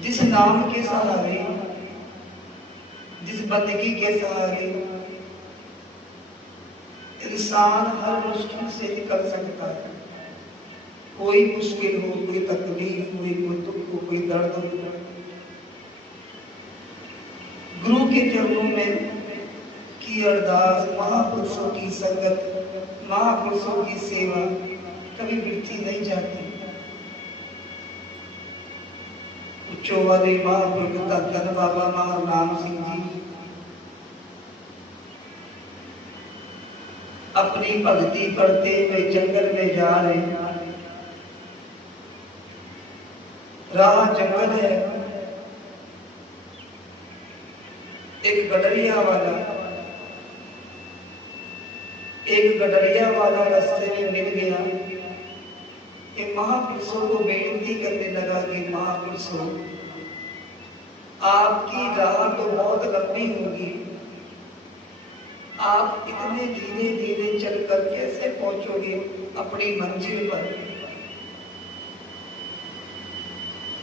जिस नाम के सहारे, जिस बंदगी के सहारे इंसान हर मुश्किल से निकल सकता है। कोई मुश्किल हो, कोई तकलीफ हो, कोई दुख हो, कोई दर्द हो, गुरु के चरणों में की अरदास, महापुरुषों की संगत, महापुरुषों की सेवा कभी वृथी नहीं जाती। उच्चों वाले महापुरुष धन बाबा महाराम सिंह जी अपनी भक्ति करते हुए जंगल में जा रहे हैं। राह जंगल है, एक गडरिया वाला रास्ते में मिल गया। कि महापुरुषों को बेनती करने लगा कि महापुरुषों, आपकी राह तो बहुत लंबी होगी, आप इतने धीरे धीरे चलकर कैसे पहुंचोगे अपनी मंजिल पर?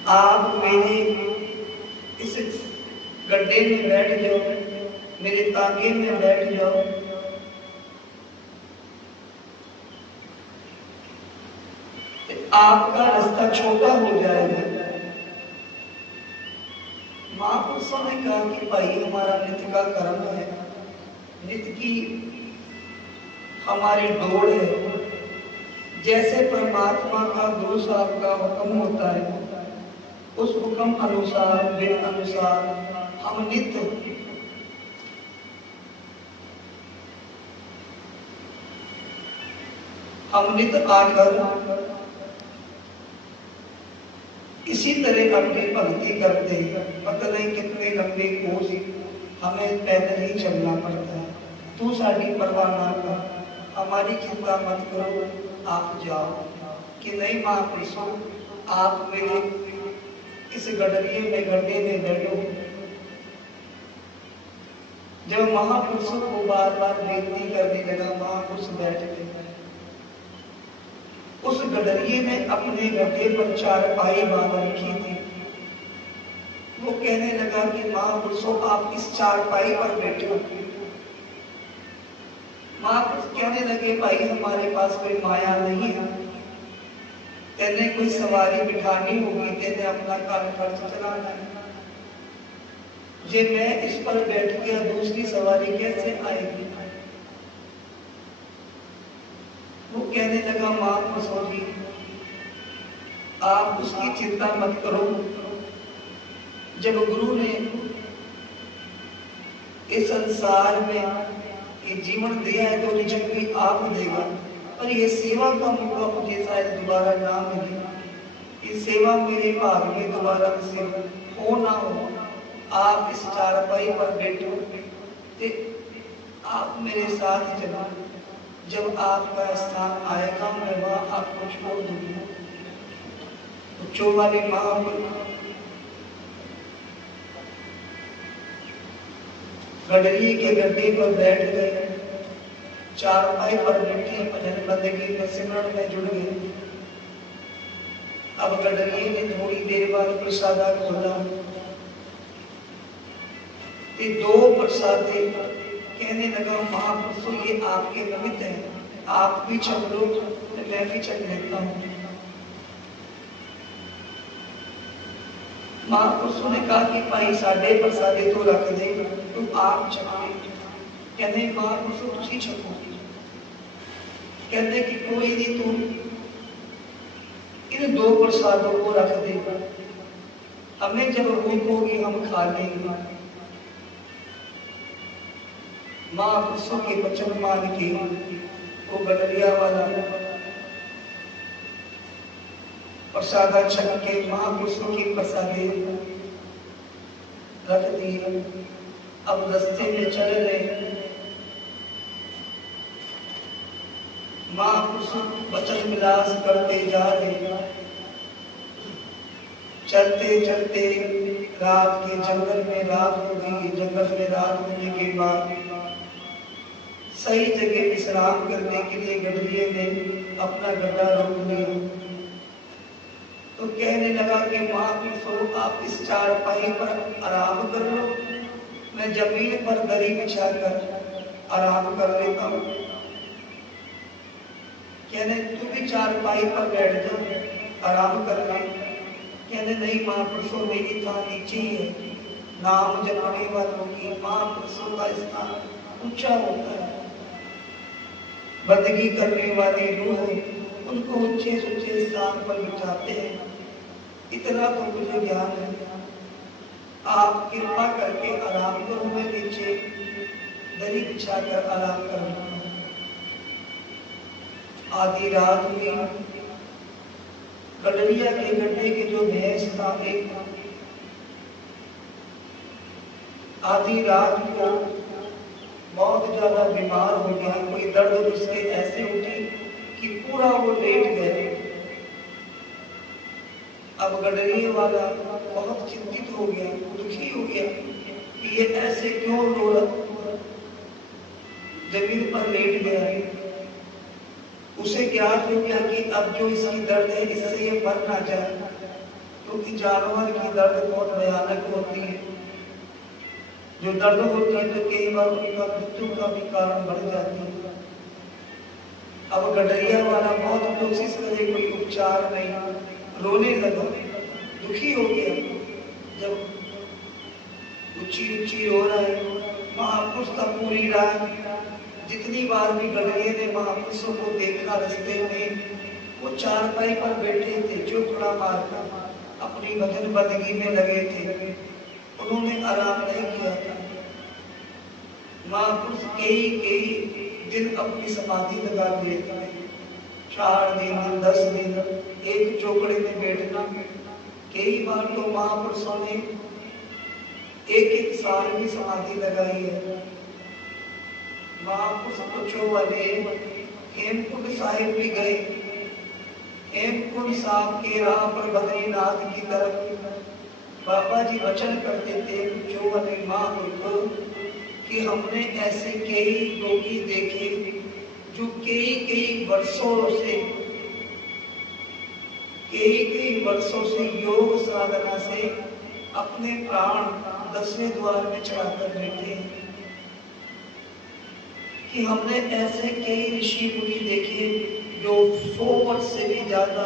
आप मेरे इस गड्ढे में बैठ जाओ, मेरे तांगे में बैठ जाओ, आपका रास्ता छोटा हो जाएगा। महापुरुषों ने कहा कि भाई हमारा नित्य का कर्म है, नित्य की हमारी दौड़ है। जैसे परमात्मा का गुरु साहब का हुक्म होता है, उस हुक्म अनुसार बिन अनुसार हम नित्य आकर इसी तरह अपनी भक्ति करते हैं। पता नहीं कितने लंबे कोस हमें पैदल ही चलना पड़ता है। तू साड़ी परवाह ना कर, हमारी चिंता मत करो, आप जाओ। कि नहीं महापुरुषों, आप मेरे इस गडरिए में गड्ढे में बैठो। जब महापुरुषों को बार बार बेनती करने लगा, महापुरुष बैठ गए। उस गडरिए ने अपने गड्ढे पर चारपाई बांध रखी थी। वो कहने लगा कि महापुरुषों, आप इस चारपाई पर बैठो। महापुरुष कहने लगे, भाई हमारे पास कोई माया नहीं है, तेने कोई सवारी बिठानी होगी, तेने अपना घर खर्च चलाना है। जे मैं इस पर बैठ गया, दूसरी सवारी कैसे आएगी? वो कहने लगा, महापुरुषों जी, आप उसकी चिंता मत करो। जब गुरु ने इस संसार में ये जीवन दिया है तो रिजल्ट भी आप देगा, पर ये सेवा का मौका मुझे शायद दोबारा ना मिले। ये सेवा मेरे भाग में दोबारा से हो ना हो। आप इस चारपाई पर बैठो, आप मेरे साथ चलो। जब आपका स्थान आएगा, मैं वहां आपको छोड़ दूंगा। उच्चों वाले महापुरुष गडरिए के गड्ढे पर बैठ गए, चारपाई पर बैठे भजन बंदगी में सिमरन में जुड़ गए। अब गडरिए ने थोड़ी देर बाद प्रसादा खोला। ये दो प्रसादे कहने लगा, महापुरुषों ये आपके निमित्त है, आप भी चल लो, मैं भी चल लेता हूँ। महापुरुषों ने कहा कि भाई साढ़े प्रसादे तो रख दे, तुम आप चलो। कहते महापुरुषों तुसी छको। कहते कि कोई नहीं, तुम इन दो प्रसादों को रख दे, हमें जब भूख होगी हम खा लेंगे। महापुरुषों के वचन मान के वो गडरिया वाला प्रसादा छक के महापुरुषों की प्रसादे रख दिए। अब रास्ते में चल रहे, महापुरुष वचन विलास करते जा रहे। चलते चलते रात के जंगल में रात हो गई। जंगल में रात होने के बाद सही जगह विश्राम करने के लिए गडरिए ने अपना गड्ढा रोक लिया। तो कहने लगा कि महापुरुषों आप इस चारपाई पर आराम कर लो, मैं जमीन पर दरी बिछाकर आराम कर लेता हूँ। कहने तू भी चारपाई पर बैठ जा, आराम कर ले। कहने नहीं महापुरुषों मेरी थां नीचे ही है, नाम जपने वालों की महापुरुषों का स्थान ऊंचा होता है, बंदगी करने वाली रूह उनको ऊंचे ऊंचे स्थान पर बिठाते हैं। इतना तो मुझे ज्ञान है, आप कृपा करके आराम करो, मैं नीचे दरी बिछाकर आराम करूंगा। आधी रात में गडरिया के गड्ढे के जो भैंस था, एक आधी रात को बहुत ज्यादा बीमार हो गया, कोई दर्द उसके ऐसे उठी कि पूरा वो लेट गए। अब गडरिए वाला बहुत चिंतित हो गया, दुखी हो गया कि ये ऐसे क्यों रो रहा, जमीन पर लेट गया। उसे ज्ञात हो गया कि अब जो इसकी दर्द है इससे ये मर ना जाए, क्योंकि जानवर की दर्द बहुत भयानक होती है। जो दर्द होती है तो कई बार उनका मृत्यु का भी कारण बढ़ जाती है। अब गडरिया वाला बहुत कोशिश करे, कोई उपचार नहीं, रोने लगा, दुखी हो गया। जब ऊंची ऊंची रो रहा है, महापुरुष का पूरी रात जितनी बार भी गडरिये ने महापुरुषों को देखा रास्ते में, वो चारपाई पर बैठे थे, चौकड़ा मारकर अपनी भजन बंदगी में लगे थे, उन्होंने आराम नहीं किया था। महापुरुष कई दिन अपनी समाधि लगा लिए थे, 4 दिन 10 दिन एक चौकड़े में बैठना। कई बार तो महापुरुषों ने एक साल की समाधि लगाई है। महापुरुष बच्चों वाले हेमकुंड साहिब भी गए। हेमकुंड साहब के राह पर बद्रीनाथ की तरफ बाबा जी वचन करते थे बच्चों वाले महापुरुषों कि हमने ऐसे कई योगी देखे जो कई वर्षों से योग साधना से अपने प्राण 10वें द्वार में चढ़ाकर बैठे हैं। कि हमने ऐसे कई ऋषि मुनि देखे जो 100 वर्ष से भी ज्यादा,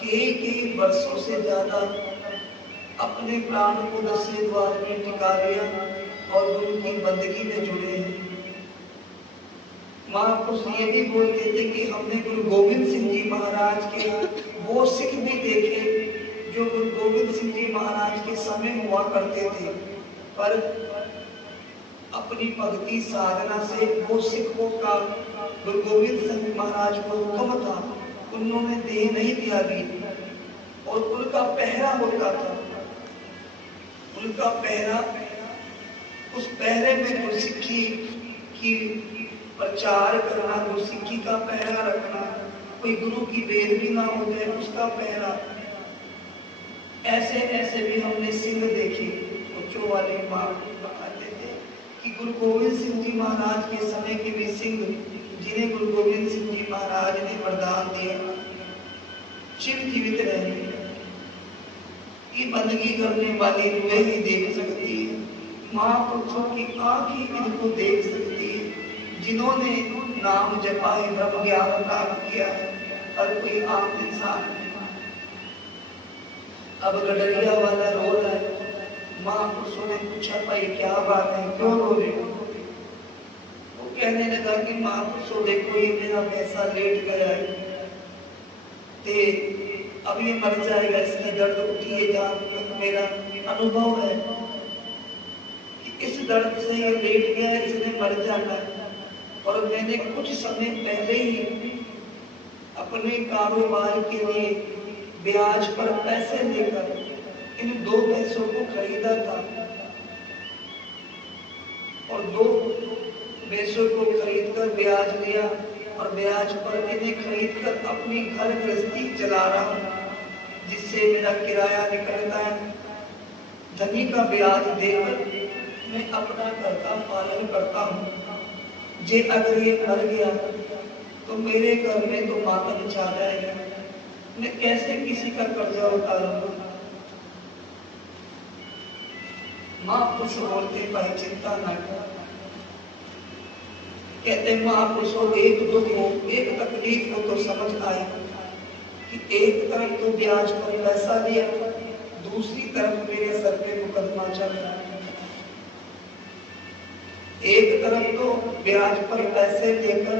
कई वर्षों से ज्यादा अपने प्राण को 10वें द्वार में टिका लिया और गुरु की बंदगी में जुड़े हैं। महापुरुष ये भी बोलते थे कि हमने गुरु गोविंद सिंह जी महाराज के वो सिख भी देखे जो गुरु गोविंद सिंह जी महाराज के समय हुआ करते थे, पर अपनी भक्ति साधना से वो सिखों का गुरु गोविंद सिंह महाराज को हुक्म था, उन्होंने देह नहीं त्यागी और उनका पहरा होता था। उनका पहरा, उस पहरे में गुरसिक्खी की प्रचार करना, गुरसिक्खी का पहरा रखना, कोई गुरु की बेद भी ना हो जाए उसका पहरा। ऐसे ऐसे भी हमने सिंह देखे। बच्चों वाले माँ बताते थे कि गुरु गोविंद सिंह जी महाराज के समय के भी सिंह, जिन्हें गुरु गोविंद सिंह जी महाराज ने वरदान दिया चिर जीवित रहने की बंदगी करने वाली रूहें ही देख सकती है। महापुरुषों की आंख ही इनको देख सकती है जिन्होंने नाम जपा है, ब्रह्म ज्ञान प्राप्त किया है, और कोई आम इंसान नहीं। अब गडरिया वाला रो रहा है। महापुरुषों ने पूछा भाई क्या बात है, क्यों रो रहे हो? वो कहने लगा कि महापुरुषों देखो ये मेरा पैसा लेट गया है, अब ये मर जाएगा, इसमें दर्द उठी है। जहाँ तक मेरा अनुभव है कि इस दर्द से ये लेट गया है, इसने मर जाना है। और मैंने कुछ समय पहले ही अपने कारोबार के लिए ब्याज पर पैसे लेकर इन 2 पैसों को खरीदा था और 2 पैसों को खरीदकर ब्याज लिया और ब्याज पर इन्हें खरीदकर अपनी घर गृहस्थी चला रहा हूँ, जिससे मेरा किराया निकलता है। धनी का ब्याज देकर मैं अपना घर का पालन करता हूँ। जे अगर ये मर गया तो मेरे घर में तो मातम छा जाएगा। मैं कैसे किसी का कर्जा उतारूंगा। महापुरुष बोलते भाई चिंता ना कर। कहते महापुरुषों एक दुख हो, एक तकलीफ हो तो समझ आए कि एक तरफ तो ब्याज पर पैसा लिया, दूसरी तरफ मेरे सर पे मुकदमा चल रहा है। एक तरफ तो ब्याज पर पैसे लेकर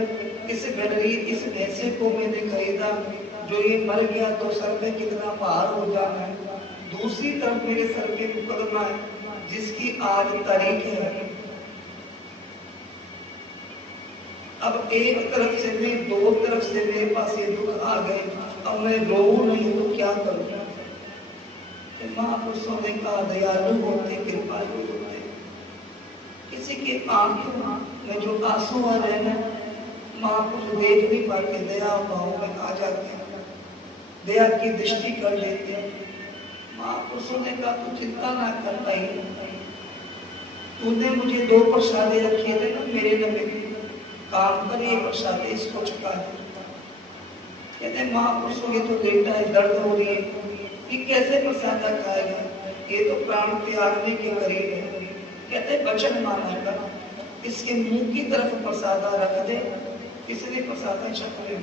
इस गरीब इस भैंसे को मैंने खरीदा, जो ये मर गया तो सर पे कितना भार हो जाना है। दूसरी तरफ मेरे सर पे मुकदमा है जिसकी आज तारीख है। अब एक तरफ से नहीं, दो तरफ से मेरे पास ये दुख आ गए। अब मैं रोऊं नहीं तो क्या करूं। महापुरुषों ने कहा दयालु होते, कृपालु होते। किसी के आंखों में जो आंसू आ रहे ना, महापुरुष देख नहीं पाते, दया भाव में आ जाते हैं, दया की दृष्टि कर देते हैं। महापुरुषों ने कहा तू चिंता ना कर पाई, तूने मुझे 2 प्रसादे रखे थे ना मेरे नबी, काम पर ये प्रसादे इसको चुका दे। कहते महापुरुषों ये तो लेटा है, दर्द हो रही है, ये कैसे प्रसादा खाएगा, ये तो प्राण त्यागने के करीब है। कहते वचन माना कर, इसके मुंह की तरफ प्रसादा रख दे, इसने प्रसादा चक्र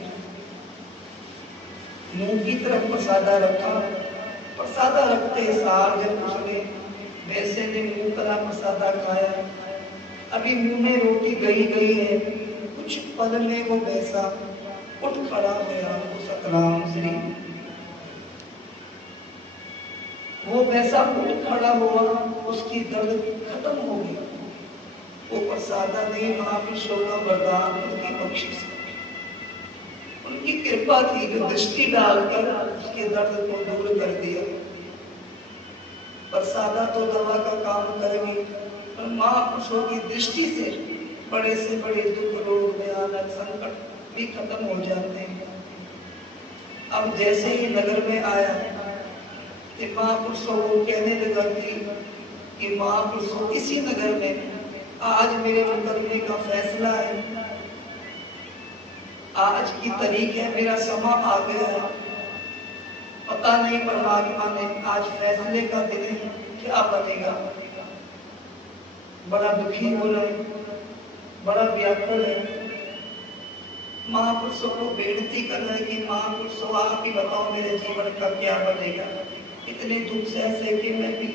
मुंह की तरफ प्रसादा रखा। प्रसादा रखते सार जब उसने वैसे ने मुंह करा प्रसादा खाया, अभी मुंह में रोटी गई है, कुछ पल में वो वैसा उठ खड़ा होया। वो सतराम श्री वो वैसा उठ खड़ा हुआ, उसकी दर्द खत्म हो गई। वो प्रसादा नहीं, महापुरुषों का वरदान, उनकी बख्शिश, उनकी कृपा थी जो दृष्टि डालकर उसके दर्द को दूर कर दिया। प्रसादा तो दवा का काम करेगी, पर महापुरुषों की दृष्टि से बड़े से बड़े दुख, रोग, भयानक संकट भी खत्म हो जाते हैं। अब जैसे ही नगर में आया, महापुरुषों को कहने लगा कि महापुरुषों इसी नगर में आज मेरे मुकदमे का फैसला है, आज की तारीख है, मेरा समा आ गया है। पता नहीं परमात्मा ने आज फैसले का दिन है, क्या बनेगा। बड़ा दुखी हो रहा है, बड़ा व्याकुल है। महापुरुषों को बेनती कर रहे हैं कि महापुरुषों आप ही बताओ मेरे जीवन का क्या बनेगा। इतने दुख से कि मैं भी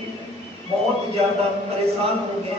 बहुत ज्यादा परेशान हो गया।